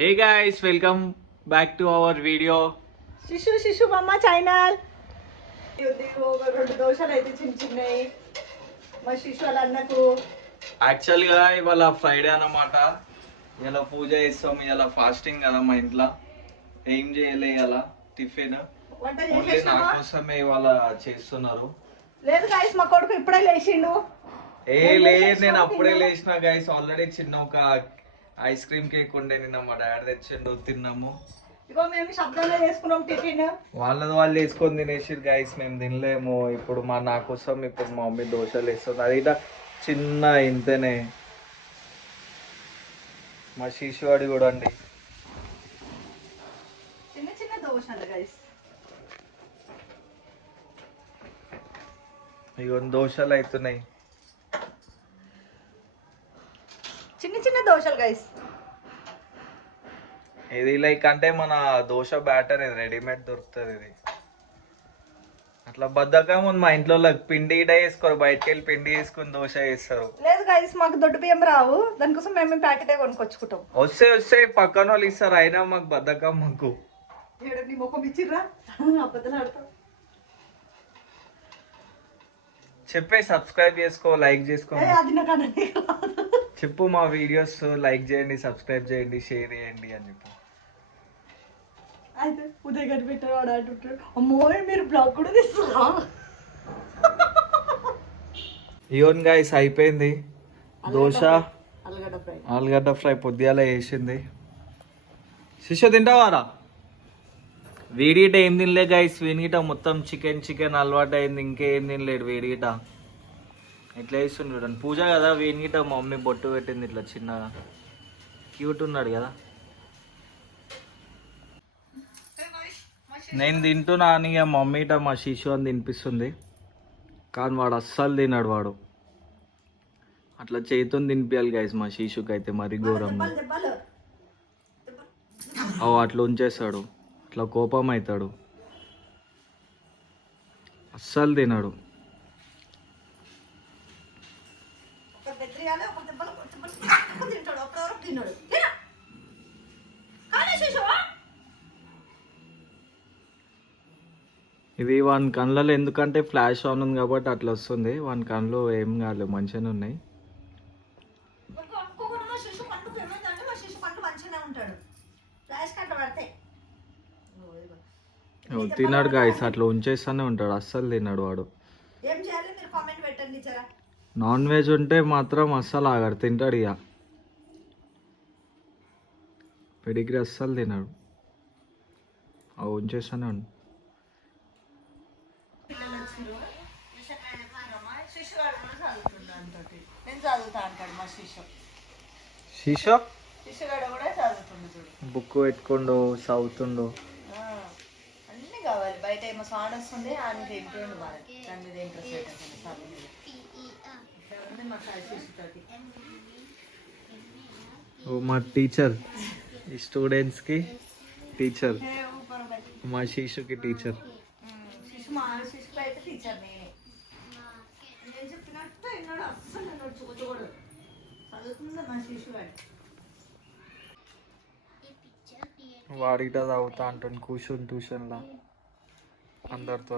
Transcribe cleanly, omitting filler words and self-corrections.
Hey guys, welcome back to our video. శిశు మమ్మ channel రెండు దోశలు అయితే చిన్న చిన్నవి మా శిశు వాళ్ళ అన్నకు యాక్చువల్గా ఇవాళ ఫ్రైడే అన్నమాట. ఇలా పూజ చేస్తాం, ఇలా ఫాస్టింగ్ కదా మా ఇంట్లో. ఏం చేయలే ఇలా టిఫిన్ వంట ఓన్లీ నా చేసేసినావా? కోసమే ఇవాళ చేస్తున్నారు. లేదు గాయస్, మా కొడుకు ఇప్పుడే లేచిండు. లేదు నేను అప్పుడే లేచిన గైస్. ఆల్రెడీ చిన్న ఒక ఐస్ క్రీమ్ కేక్ ఉండే నిన్న మా డాడీ తెచ్చిండు, తిన్నాము. ఇగో మేము శబ్దంలో చేసుకున్నాం టిఫిన్. వాళ్ళది వాళ్ళు వేసుకొని తినేసిరు గైస్, మేము తినలేము. ఇప్పుడు నా కోసం ఇప్పుడు మా మమ్మీ దోశలు వేస్తుంది. అది ఇట్లా చిన్న ఇంతనే. మా శిశువాడి కూడా అండి చిన్న చిన్న దోశలు గైస్. ఇగో దోశలు అవుతున్నాయి. చిన్న చిన్న దోశలు గైస్. ఇది లైక్ అంటే మన దోశ బ్యాటర్ ఇది రెడీమేడ్ దొరుకుతుంది. ఇది అట్లా బద్దకం ఉంది మా ఇంట్లో. పిండి ఇట వేసుకోరు, బయటకు వెళ్ళి పిండి వేసుకుని దోశ వేస్తారు. లేదు గైస్, మాకు దొడ్డు బియ్యం రావు, దానికోసం మేము ప్యాకెటే కొనుక్కొచ్చుకుంటాం. వస్తే పక్కన వాళ్ళు ఇస్తారు, అయినా మాకు బద్దకం. మాకు నీ ముఖం ఇచ్చిర్రా అబద్ధం ఆడతాం. చెప్పే సబ్స్క్రైబ్ చేసుకో, లైక్ చేసుకో. అది నాకు అన్నది చెప్పు మా వీడియోస్ లైక్ చేయండి, సబ్స్క్రైబ్ చేయండి, షేర్ చేయండి అని చెప్పు. అయితే ఉదయ్ గారు పెట్టారు, వాడు అంటుంటాడు అమ్మో మీరు బ్లాగ్ కూడా తీస్తున్నా. ఇవన్ గైస్ అయిపోయింది దోశ. ఆలుగడ్డ ఫ్రై పొద్దుగాల వేసింది. శిష్య తింటావారా? వేడిగిట ఏం తినలే గైస్. వేడిగిట మొత్తం చికెన్ అలవాటు అయింది, ఇంకేం తినలేడు వేడిగిట. ఇట్లా వేస్తుంది చూడండి. పూజ కదా వేడిగిట మా మమ్మీ బొట్టు పెట్టింది ఇట్లా చిన్నగా. క్యూట్ ఉన్నాడు కదా. నేను తింటున్నా అని ఇక మమ్మీ ఇట మా శిశు అని తినిపిస్తుంది, కానీ వాడు అస్సలు తిన్నాడు. వాడు అట్లా చేతితో తినిపించాలి గైస్ మా శిశుకి అయితే మరి ఘోరంగా. అట్లా ఉంచేస్తాడు, అట్లా కోపం అవుతాడు, అస్సలు తినడు. ఇది వాని కళ్ళలో ఎందుకంటే ఫ్లాష్ ఆన్ ఉంది కాబట్టి అట్లా వస్తుంది. వాని కళ్ళు ఏం కాలేదు, మంచిగానే ఉన్నాయి. తిన్నాడు గాయస్, అట్లా ఉంచేస్తూనే ఉంటాడు, అస్సలు తిన్నాడు వాడు. నాన్ వెజ్ ఉంటే మాత్రం అస్సలు ఆగాడు, తింటాడు. ఇక పెడిగ్రీ అస్సలు తిన్నాడు, అవి ఉంచేస్తూనే ఉంటాడు. శిశు బుక్ పెట్టుకుండు, చదువుతుండు. అన్ని కావాలి. బయట ఏమో సాంగ్ వస్తుంది, ఆయన తింటుండు. దాని మీద ఇంట్రెస్ట్ మా టీచర్, ఈ స్టూడెంట్స్కి టీచర్, మా శిశుకి టీచర్. శిశుకు అయితే టీచర్ నేనే. నేను చెప్పినట్టు విన్నాడు, అస్సలు నన్ను చూడకూడదు. చదువుతుందా మా శిశు వాడిట చదువుతా అంటాను కూర్చొని ట్యూషన్లో అందరితో.